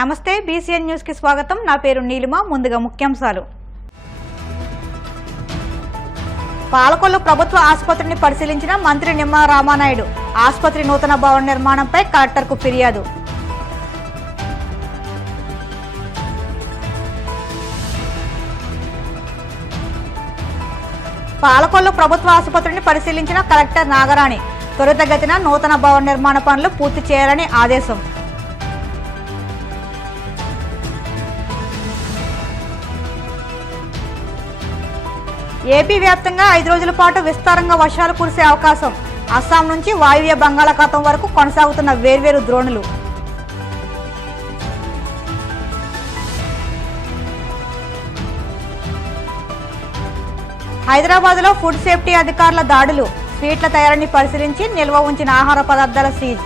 నమస్తే BCN news కి స్వాగతం। నా పేరు నీలిమ। ముందుగా ముఖ్యాంశాలు। పాలకొల్లు ప్రభుత్వ ఆసుపత్రిని పరిశీలించిన మంత్రి నిమ్మల రామానాయుడు। ఆసుపత్రి నూతన భవన నిర్మాణంపై కలెక్టర్కు ఫిర్యాదు। పాలకొల్లు ప్రభుత్వ ఆసుపత్రిని పరిశీలించిన కలెక్టర్ నాగరాణి। త్వరితగతిన నూతన భవన నిర్మాణ పనులు పూర్తి చేయాలని ఆదేశం। ఏపీ వ్యాప్తంగా 5 రోజుల పాటు విస్తారంగా వర్షాలు కురిసే అవకాశం। అస్సాం నుంచి వాయువ్య బంగాళాఖాతం వరకు కొనసాగుతున్న వేర్వేరు ద్రోణులు। హైదరాబాద్లో ఫుడ్ సేఫ్టీ అధికారుల దాడులు। స్వీట్ల తయారీని పరిశీలించి నిల్వ ఉంచిన ఆహార పదార్థాల సీజ్।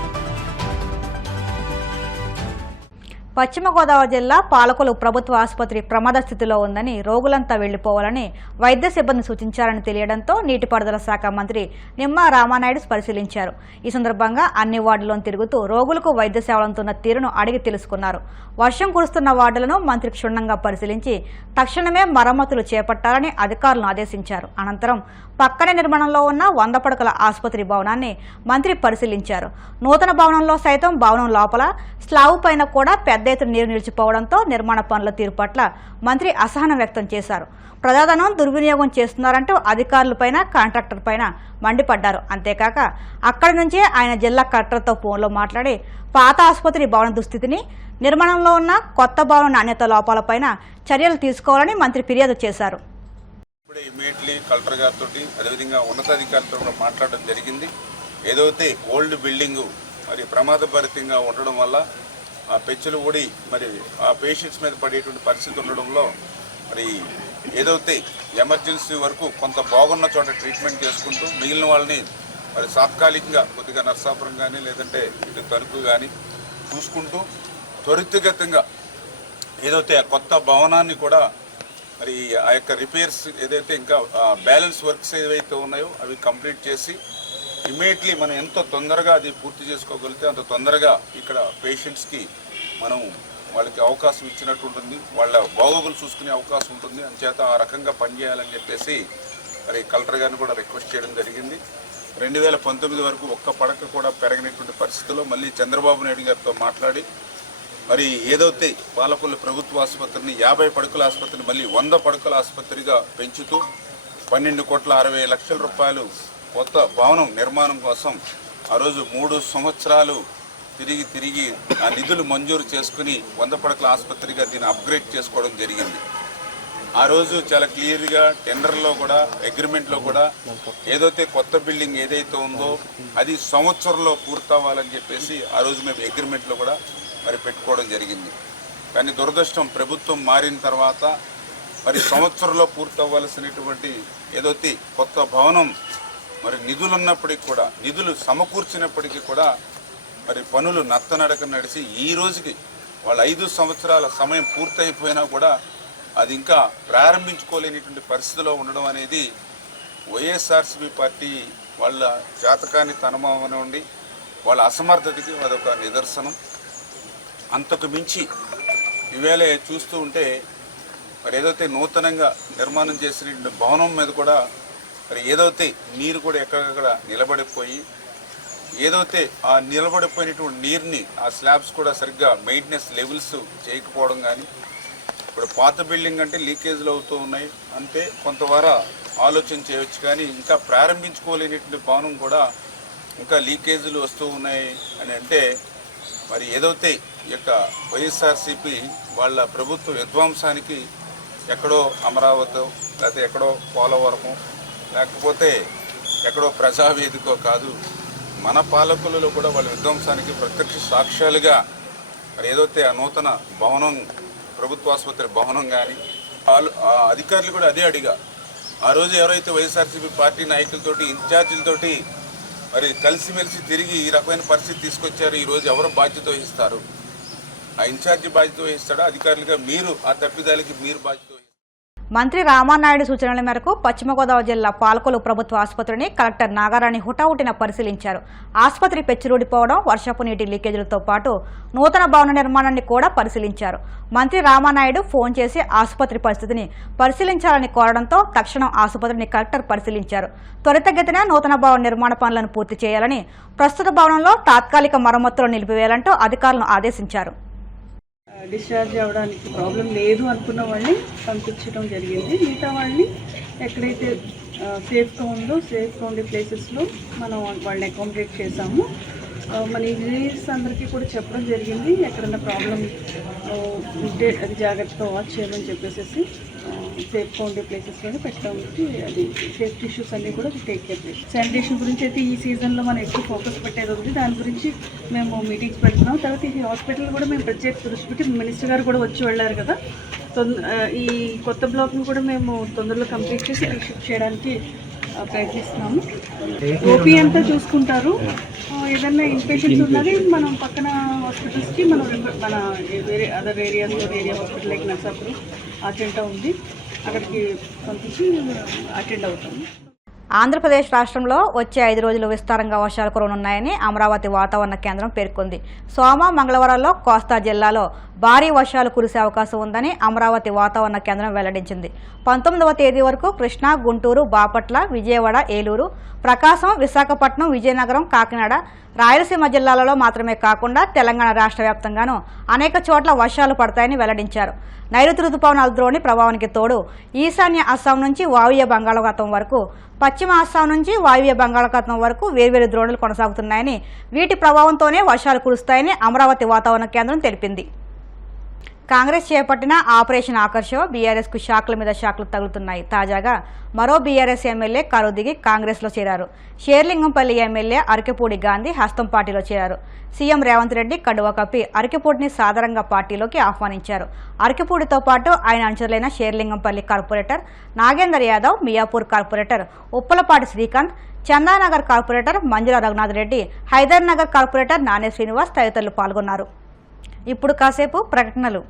పశ్చిమ గోదావరి జిల్లా పాలకొల్లు ప్రభుత్వ ఆసుపత్రి ప్రమాద స్థితిలో ఉందని, రోగులంతా వెళ్లిపోవాలని వైద్య సిబ్బంది సూచించారని తెలియడంతో నీటిపారుదల శాఖ మంత్రి నిమ్మల రామానాయుడు పరిశీలించారు। ఈ సందర్భంగా అన్ని వార్డులను తిరుగుతూ రోగులకు వైద్య సేవలు అందుతున్న తీరును అడిగి తెలుసుకున్నారు। వర్షం కురుస్తున్న వార్డులను మంత్రి క్షుణ్ణంగా పరిశీలించి తక్షణమే మరమ్మతులు చేపట్టాలని అధికారులను ఆదేశించారు। అనంతరం పక్కనే నిర్మాణంలో ఉన్న 100 పడకల ఆసుపత్రి భవనాన్ని మంత్రి పరిశీలించారు। నూతన భవనంలో సైతం భవనం లోపల స్లాబ్ పైన కూడా పెద్ద ఎత్తున నీరు నిలిచిపోవడంతో నిర్మాణ పనుల తీరు పట్ల మంత్రి అసహనం వ్యక్తం చేశారు। ప్రజాధనం దుర్వినియోగం చేస్తున్నారంటూ అధికారులపైన కాంట్రాక్టర్ పైన మండిపడ్డారు। అంతేకాక అక్కడి నుంచే ఆయన జిల్లా కలెక్టర్తో ఫోన్లో మాట్లాడి పాత ఆసుపత్రి భవన దుస్థితిని, నిర్మాణంలో ఉన్న కొత్త భవన నాణ్యత లోపాలపైన చర్యలు తీసుకోవాలని మంత్రి ఫిర్యాదు చేశారు। ఇమీడియట్లీ కలెక్టర్ గారితో అదేవిధంగా ఉన్నతాధికారులతో కూడా మాట్లాడడం జరిగింది। ఏదైతే ఓల్డ్ బిల్డింగు మరి ప్రమాదభరితంగా ఉండడం వల్ల ఆ పెచ్చులు ఊడి మరి ఆ పేషెంట్స్ మీద పడేటువంటి పరిస్థితి ఉండడంలో మరి ఏదైతే ఎమర్జెన్సీ వరకు కొంత బాగున్న చోట ట్రీట్మెంట్ చేసుకుంటూ మిగిలిన వాళ్ళని మరి తాత్కాలికంగా కొద్దిగా నర్సాపురం కానీ లేదంటే ఇటు తణుకు కానీ చూసుకుంటూ త్వరితగతంగా ఏదైతే ఆ కొత్త భవనాన్ని కూడా మరి ఆ యొక్క రిపేర్స్ ఏదైతే ఇంకా బ్యాలెన్స్ వర్క్స్ ఏవైతే ఉన్నాయో అవి కంప్లీట్ చేసి ఇమీడియట్లీ మనం ఎంత తొందరగా అది పూర్తి చేసుకోగలిగితే అంత తొందరగా ఇక్కడ పేషెంట్స్కి మనం వాళ్ళకి అవకాశం ఇచ్చినట్టు ఉంటుంది, వాళ్ళ బాగోగులు చూసుకునే అవకాశం ఉంటుంది। అంచేత ఆ రకంగా పనిచేయాలని చెప్పేసి మరి కలెక్టర్ గారిని కూడా రిక్వెస్ట్ చేయడం జరిగింది। 2019 వరకు ఒక్క పడక కూడా పెరగనటువంటి పరిస్థితుల్లో మళ్ళీ చంద్రబాబు నాయుడు గారితో మాట్లాడి మరి ఏదైతే పాలకొల్లు ప్రభుత్వ ఆసుపత్రిని 50 పడకల ఆసుపత్రిని మళ్ళీ 100 పడకల ఆసుపత్రిగా పెంచుతూ 12,60,00,000 రూపాయలు కొత్త భవనం నిర్మాణం కోసం ఆ రోజు 3 సంవత్సరాలు తిరిగి ఆ నిధులు మంజూరు చేసుకుని 100 పడకల ఆసుపత్రిగా దీన్ని అప్గ్రేడ్ చేసుకోవడం జరిగింది। ఆ రోజు చాలా క్లియర్గా టెండర్లో కూడా అగ్రిమెంట్లో కూడా ఏదైతే కొత్త బిల్డింగ్ ఏదైతే ఉందో అది సంవత్సరంలో పూర్తవ్వాలని చెప్పేసి ఆ రోజు మేము అగ్రిమెంట్లో కూడా మరి పెట్టుకోవడం జరిగింది। కానీ దురదృష్టం ప్రభుత్వం మారిన తర్వాత మరి సంవత్సరంలో పూర్తవ్వాల్సినటువంటి ఏదైతే కొత్త భవనం మరి నిధులు ఉన్నప్పటికీ కూడా నిధులు సమకూర్చినప్పటికీ కూడా మరి పనులు నత్తనడక నడిచి ఈ రోజుకి వాళ్ళ 5 సంవత్సరాల సమయం పూర్తయిపోయినా కూడా అది ఇంకా ప్రారంభించుకోలేనిటువంటి పరిస్థితిలో ఉండడం అనేది వైఎస్ఆర్సీపీ పార్టీ వాళ్ళ జాతకాన్ని తనమవనండి వాళ్ళ అసమర్థతకి అదొక నిదర్శనం। అంతకు మించి ఈవేళ చూస్తూ ఉంటే మరి ఏదైతే నూతనంగా నిర్మాణం చేసిన భవనం మీద కూడా మరి ఏదైతే నీరు కూడా ఎక్కడెక్కడ నిలబడిపోయి ఏదైతే ఆ నిలబడిపోయినటువంటి నీరుని ఆ స్లాబ్స్ కూడా సరిగ్గా మెయింటెనెన్స్ లెవెల్స్ చేయకపోవడం కానీ, ఇప్పుడు పాత బిల్డింగ్ అంటే లీకేజ్లు అవుతూ ఉన్నాయి అంటే కొంతవర ఆలోచన చేయవచ్చు, కానీ ఇంకా ప్రారంభించుకోలేనటువంటి భవనం కూడా ఇంకా లీకేజీలు వస్తూ ఉన్నాయి అని అంటే మరి ఏదైతే ఈ యొక్క వైఎస్ఆర్సీపీ వాళ్ళ ప్రభుత్వ విధ్వంసానికి ఎక్కడో అమరావతి లేకపోతే ఎక్కడో పోలవరము లేకపోతే ఎక్కడో ప్రజావేదికో కాదు, మన పాలకులలో కూడా వాళ్ళ విధ్వంసానికి ప్రత్యక్ష సాక్ష్యాలుగా మరి ఏదైతే ఆ నూతన భవనం ప్రభుత్వ ఆసుపత్రి భవనం కానీ అధికారులు కూడా అదే అడిగా ఆ రోజు ఎవరైతే వైఎస్ఆర్సీపీ పార్టీ నాయకులతోటి ఇన్ఛార్జీలతోటి మరి కలిసిమెలిసి తిరిగి ఈ రకమైన పరిస్థితి తీసుకొచ్చారు, ఈరోజు ఎవరు బాధ్యత వహిస్తారు? ఆ ఇన్ఛార్జి బాధ్యత వహిస్తాడా? అధికారులుగా మీరు ఆ తప్పిదాలకి మీరు బాధ్యత వహిస్తారు? మంత్రి రామానాయుడు సూచనల మేరకు పశ్చిమ గోదావరి జిల్లా పాలకొల్లు ప్రభుత్వ ఆసుపత్రిని కలెక్టర్ నాగారాణి హుటాహుటిన పరిశీలించారు. ఆసుపత్రి పెచ్చురూడిపోవడం, వర్షపు నీటి లీకేజీలతో పాటు నూతన భవన నిర్మాణాన్ని కూడా పరిశీలించారు. మంత్రి రామానాయుడు ఫోన్ చేసి ఆసుపత్రి పరిస్థితిని పరిశీలించాలని కోరడంతో తక్షణం ఆసుపత్రిని కలెక్టర్ పరిశీలించారు. త్వరితగతిన నూతన భవన నిర్మాణ పనులను పూర్తి చేయాలని, ప్రస్తుత భవనంలో తాత్కాలిక మరమ్మతులు నిలిపివేయాలంటూ అధికారులను ఆదేశించారు. డిశ్చార్జ్ అవ్వడానికి ప్రాబ్లం లేదు అనుకున్న వాళ్ళని పంపించడం జరిగింది. మిగతా వాళ్ళని ఎక్కడైతే సేఫ్గా ఉండే ప్లేసెస్లో మనం వాళ్ళని అకామిడేట్ చేసాము. మన ఇంజనీర్స్ అందరికీ కూడా చెప్పడం జరిగింది, ఎక్కడన్నా ప్రాబ్లం ఉంటే అది జాగ్రత్తగా వాచ్ చేయమని చెప్పేసి సేఫ్గా ఉండే ప్లేసెస్లోనే పెట్టడానికి, అది సేఫ్టీ ఇష్యూస్ అన్నీ కూడా టేక్ కేర్ చేస్తాం. శానిటేషన్ గురించి అయితే ఈ సీజన్లో మనం ఎక్కువ ఫోకస్ పెట్టేది ఉంది. దాని గురించి మేము మీటింగ్స్ పెడుతున్నాం. తర్వాత ఈ హాస్పిటల్ కూడా మేము ప్రత్యేక దృష్టి పెట్టి, మినిస్టర్ గారు కూడా వచ్చి వెళ్ళారు కదా, ఈ కొత్త బ్లాక్ను కూడా మేము తొందరలో కంప్లీట్ చేసి షిఫ్ట్ చేయడానికి ప్రయత్నిస్తున్నాము. ఓపీ అంతా చూసుకుంటారు. ఏదన్నా ఇన్పేషెంట్స్ ఉన్నది మనం పక్కన హాస్పిటల్స్కి మన వేరే అదర్ ఏరియాస్లో area hospital like Narsapuram attend ఉంది, అక్కడికి పంపించి అటెండ్ అవుతాము. ఆంధ్రప్రదేశ్ రాష్ట్రంలో వచ్చే 5 రోజులు విస్తారంగా వర్షాలు కురవనున్నాయని అమరావతి వాతావరణ కేంద్రం పేర్కొంది. సోమ, మంగళవారాల్లో కోస్తా జిల్లాలో భారీ వర్షాలు కురిసే అవకాశం ఉందని అమరావతి వాతావరణ కేంద్రం వెల్లడించింది. 19వ తేదీ వరకు కృష్ణా, గుంటూరు, బాపట్ల, విజయవాడ, ఏలూరు, ప్రకాశం, విశాఖపట్నం, విజయనగరం, కాకినాడ, రాయలసీమ జిల్లాలలో మాత్రమే కాకుండా తెలంగాణ రాష్ట్ర వ్యాప్తంగానూ అనేక చోట్ల వర్షాలు పడతాయని వెల్లడించారు. నైరుతి రుతుపవనాల ద్రోణి ప్రభావానికి తోడు ఈశాన్య అస్సాం నుంచి వాయువ్య బంగాళాఖాతం వరకు, పశ్చిమ అస్సాం నుంచి వాయువ్య బంగాళాఖాతం వరకు వేర్వేరు ద్రోణులు కొనసాగుతున్నాయని, వీటి ప్రభావంతోనే వర్షాలు కురుస్తాయని అమరావతి వాతావరణ కేంద్రం తెలిపింది. కాంగ్రెస్ చేపట్టిన ఆపరేషన్ ఆకర్ష్ బీఆర్ఎస్కు షాక్ల మీద షాక్లు తగులుతున్నాయి. తాజాగా మరో బీఆర్ఎస్ ఎమ్మెల్యే కారు దిగి కాంగ్రెస్లో చేరారు. షేర్లింగంపల్లి ఎమ్మెల్యే అరకెపూడి గాంధీ హస్తం పార్టీలో చేరారు. సీఎం రేవంత్ రెడ్డి కండువా కప్పి అరకెపూడిని సాదరంగా పార్టీలోకి ఆహ్వానించారు. అరకెపూడితో పాటు ఆయన అనుచరులైన Serilingampally corporator Nagender Yadav, Miyapur corporator Uppalapati Srikanth, Chandanagar corporator Manjula Raghunath Reddy, Hyder Nagar corporator Nane Srinivas తదితరులు పాల్గొన్నారు. ఇప్పుడు కాసేపు ప్రకటనలు.